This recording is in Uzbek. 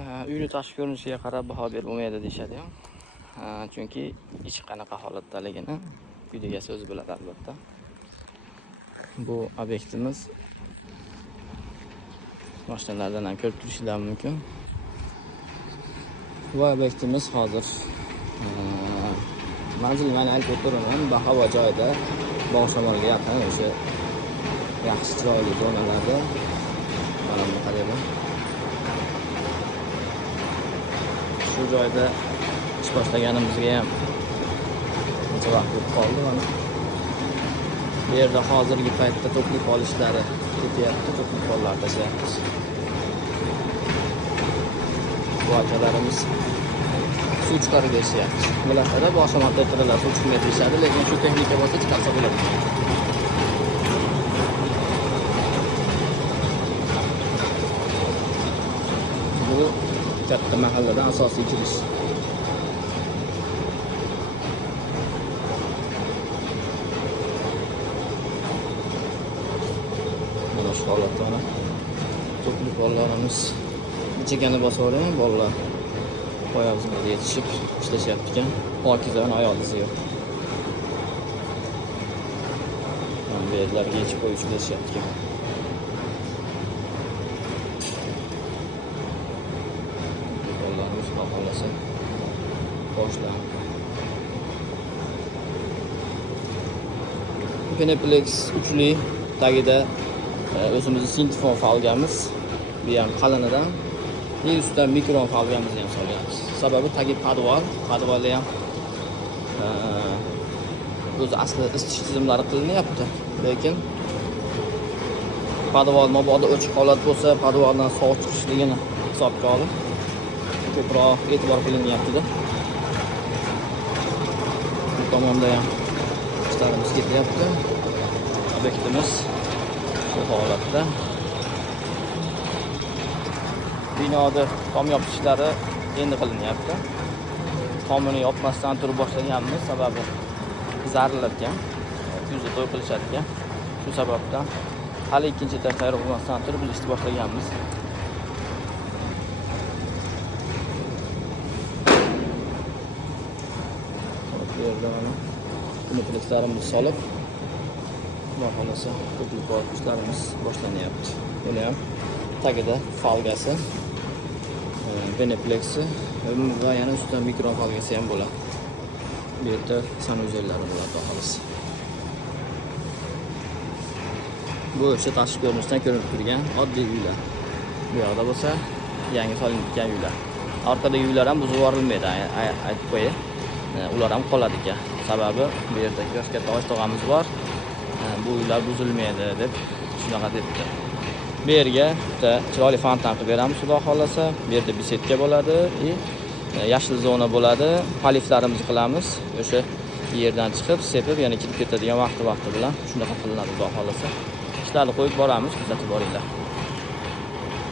Uyni tashqi ko'rinishiga qarab baho berilmaydi deyishadi ham. Chunki ichi qanaqa holatdaligini uyda egasi o'zi biladi albatta. Bu obyektimiz mashinalardan ham ko'rib turishingiz mumkin. Bu obyektimiz hozir manzil mana aytib o'tiraman, bahavo joyda, bog' shamolga yaqin, o'sha yaxshi chiroyli zonalarda. Mana bu qaraydi. Shu joyda ish boshlaganimizga ham ancha vaqt o'tib qoldi mana. Bu yerda hozirgi paytda to'plik olishlari ketyapti, to'plik pollar tashlayapmiz. Bu akalarimiz suv chiqarib berishyapti. Bularda boshqa materiallar suv chiqmaydi deyishadi, lekin shu texnika bo'lsa chiqarsa bo'ladi. Bu katta mahalladan asosiy kirish. Mana shu holatda mana to'plik pollarimiz chekani bosib yuboring, bolalar oyog'imizga yetishib ishlashyapti ekan. Pokizani oyoqlisi yo'q. Mana bu yerlarga yechib qo'yib ishlashyapti ekan. Bolalarimiz xohlasa boshlan. Peneplex uchli tagida o'zimizni sintefonfa olganmiz. Bu ham qalinidan. Ustidan mikrofonfa olganimizni ham solganmiz. Sababi tagi podvalda ham o'zi asli isitish tizimlari qilinyapti. Lekin podval mabodo o'chiq holat bo'lsa, podvaldan sovuq chiqishligini hisobga olib ko'proq e'tibor qilinyapti-da. Bu tomonda ham ishlarimiz ketyapti. Obyektimiz shu holatda. Binoda tom yopish ishlari endi qilinyapti. Tomini yopmasdan turib boshlaganmiz, sababi zararlar ekan. Kuzda to'y qilishadi ekan. Shu sababdan hali ikkinchi etaj tayyor bo'lmasdan turib biz ishni boshlaganmiz. Bu yerda mana peneplekslarimizni solib, xudo xolasa ko'plik ishlarimiz boshlanyapti. Buni ham tagida falgasi, penepleksi va yana ustidan mikrofalgasi ham bo'ladi. Bu yerda sanuzellari bo'ladi xolos. Bu o'sha tashqi ko'rinishdan ko'rinib turgan oddiy uylar. Bu yoqda bo'lsa yangi solingan uylar. Orqadagi uylar ham buzib yuborilmaydi, aytib qo'yay. Ular ham qoladi ekan. Sababi bu yerda yosh katta tog'amiz bor. Bu uylar buzilmaydi deb shunaqa debdi. Bu yerga bitta chiroyli fontan qilib beramiz, xudo xolasa. Bu yerda bisetka bo'ladi, yashil zona bo'ladi. Paliflarimizni qilamiz. O'sha yerdan chiqib, sepib, yana kirib ketadigan vaqti bilan shunaqa qilinadi, xudo xolasa. Ishlarni qo'yib boramiz, kuzatib boringlar.